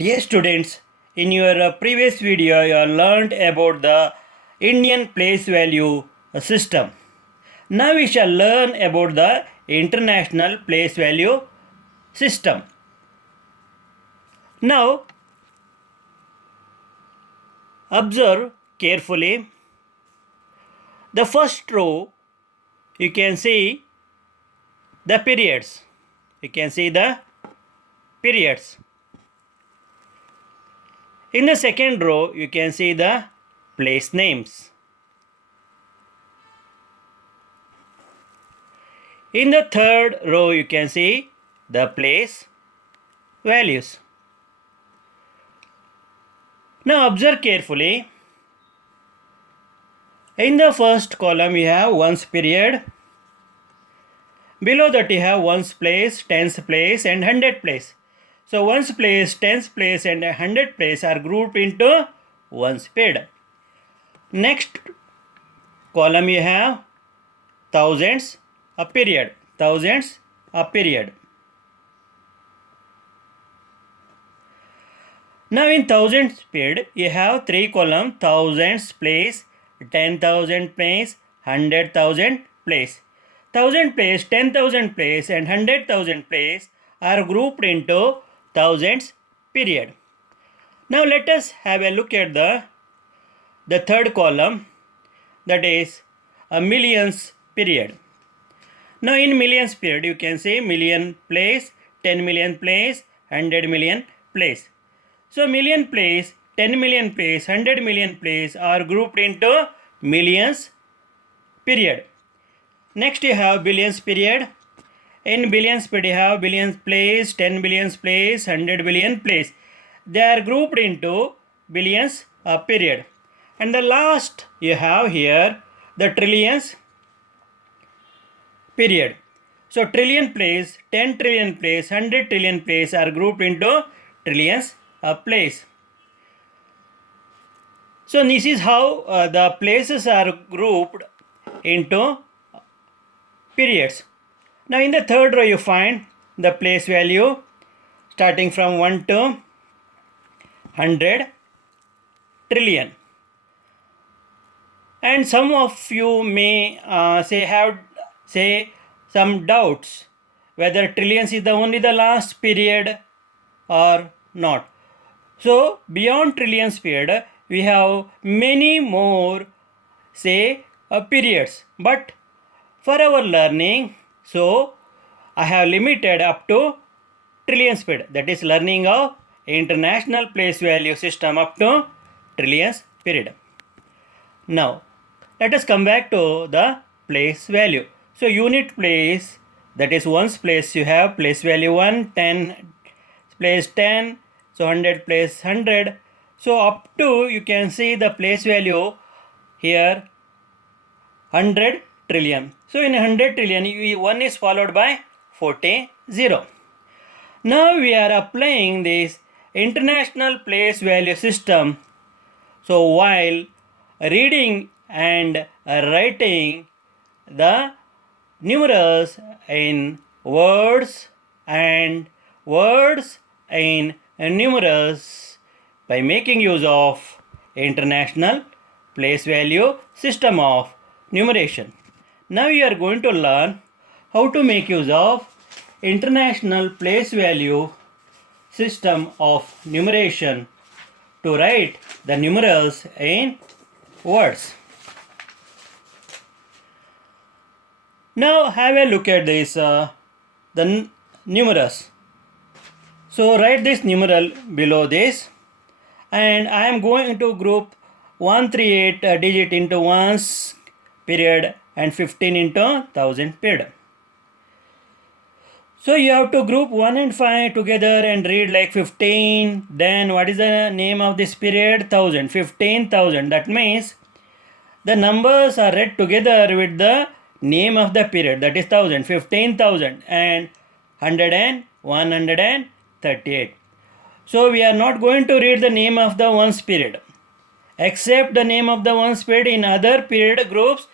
Dear students, in your previous video you have learned about the Indian place value system. Now we shall learn about the international place value system. Now observe carefully. The first row you can see the periods. You can see the periods. In the second row, you can see the place names. In the third row, you can see the place values. Now observe carefully. In the first column, you have ones period. Below that, you have ones place, tens place, and hundred place. So ones place, tens place, and hundred place are grouped into ones period. Next column you have thousands a period. Thousands a period. Now in thousands period you have three columns: thousands place, 10,000 place, 100,000 place. 1000 place, 10,000 place, and 100,000 place are grouped into thousands period. Now let us have a look at the third column, that is a millions period. Now in millions period you can say million place, 10 million place, 100 million place. So million place, 10 million place, 100 million place are grouped into millions period. Next you have billions period. In billions period you have billions place, 10 billions place, 100 billion place. They are grouped into billions period. And the last you have here the trillions period. So trillion place, 10 trillion place, 100 trillion place are grouped into trillions place. So this is how the places are grouped into periods. Now in the third row you find the place value starting from 1 to 100 trillion. And some of you may have some doubts whether trillions is only the last period or not. So beyond trillions period we have many more periods, but for our learning, so I have limited up to trillions period, that is learning of international place value system up to trillions period. Now let us come back to the place value. So unit place, that is ones place, you have place value 1, 10 place 10, so 100 place 100. So up to you can see the place value here 100 trillion. So in 100 trillion, 1 is followed by 40 0. Now we are applying this international place value system. So while reading and writing the numerals in words and words in numerals by making use of international place value system of numeration. Now we are going to learn how to make use of international place value system of numeration to write the numerals in words. Now have a look at this the numerals. So write this numeral below this, and I am going to group 138 digit into ones period and 15 into 1000 period. So you have to group 1 and 5 together and read like 15. Then what is the name of this period? 1000. 15,000. That means the numbers are read together with the name of the period, that is 1000, 15,000 and 100 and 138. So we are not going to read the name of the ones period. Except the name of the ones period in other period groups,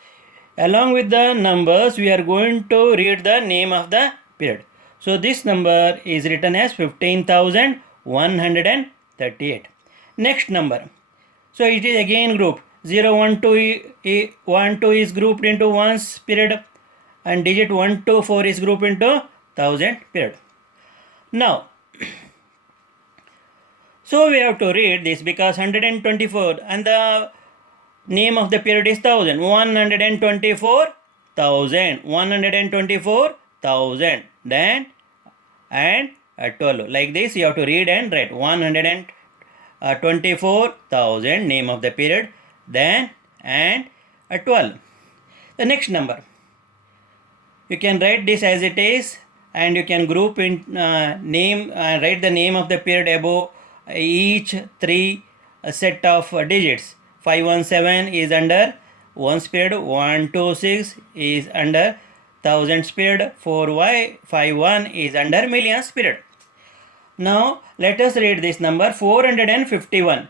along with the numbers we are going to read the name of the period. So this number is written as 15,138. 38. Next number. So it is again grouped. 0, 1, 2, 1, 2 is grouped into ones period, and digit 1 to 4 is grouped into thousand period. Now, so we have to read this because 124 and the name of the period is 1000. 124,000. 124,000. Then and 12. Like this you have to read and write. 124,000 name of the period. Then and 12. The next number. You can write this as it is, and you can group in name and write the name of the period above each three set of digits. 517 is under ones period, 126 is under thousands period, 451 is under millions period. Now let us read this number 451.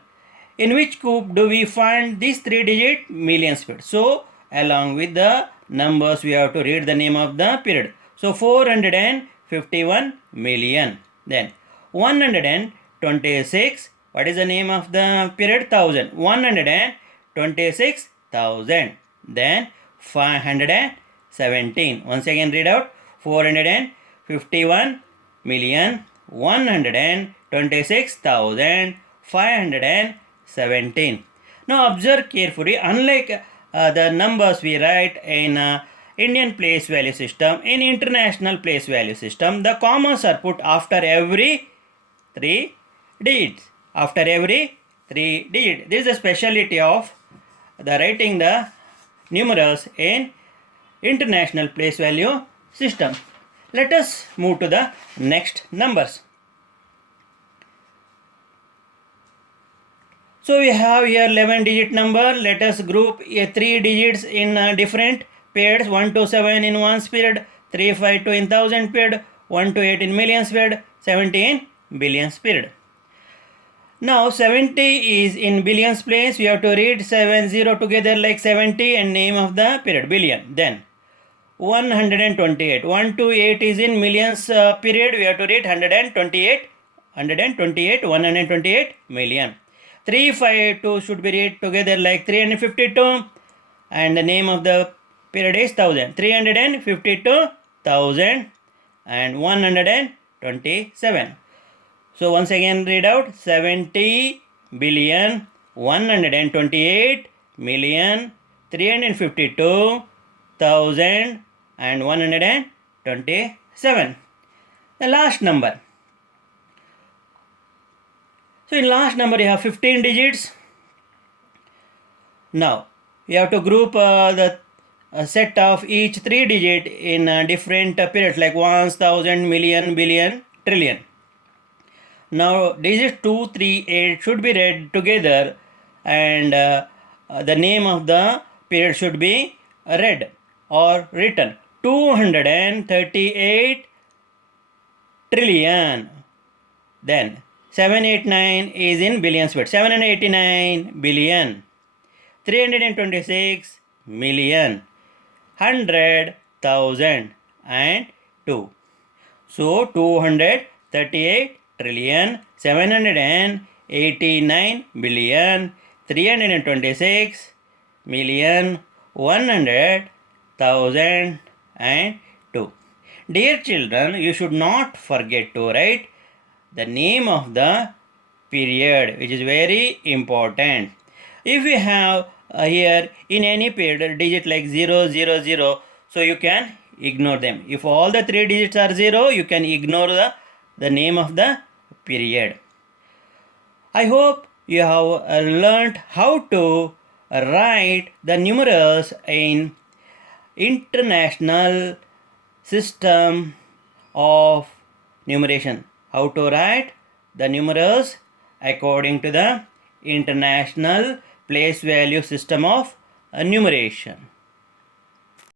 In which group do we find this 3-digit millions period? So along with the numbers we have to read the name of the period. So 451 million. Then 126. What is the name of the period? 1000. 126,000. Then 517. Once again read out. 451 million. 126,517. Now observe carefully. Unlike the numbers we write in Indian place value system, in international place value system, the commas are put after every 3 digits. After every 3 digits. This is the speciality of the writing the numerals in international place value system. Let us move to the next numbers. So we have here 11-digit number. Let us group 3 digits in different pairs. 1 to 7 in ones period, 3, 5, 2 in thousand period, 1 to 8 in millions period, 70 in billions period. Now 70 is in billions place. We have to read 70 together like 70 and name of the period billion. Then 128. 1 to 8 is in millions period. We have to read 128 million. 3, 5, 2 should be read together like 352 and the name of the period is 1000. 352,000 and 127. So once again read out 70 billion, 128 million, 352,000 and 127. The last number. So in last number you have 15 digits. Now you have to group the set of each 3 digit in different periods like ones, thousand, million, billion, trillion. Now digits 2, 3, 8 should be read together and the name of the period should be read or written. 238 trillion. Then 789 is in billions period. 789 billion. 326 million. 100,000 and 2. So 238 trillion, 789 billion, 326 million, 100,000 and 2. Dear children, you should not forget to write the name of the period, which is very important. If we have here in any period digit like 0, 0, 0, so you can ignore them. If all the 3 digits are 0, you can ignore the name of the period. I hope you have learned how to write the numerals in international system of numeration. How to write the numerals according to the international place value system of numeration.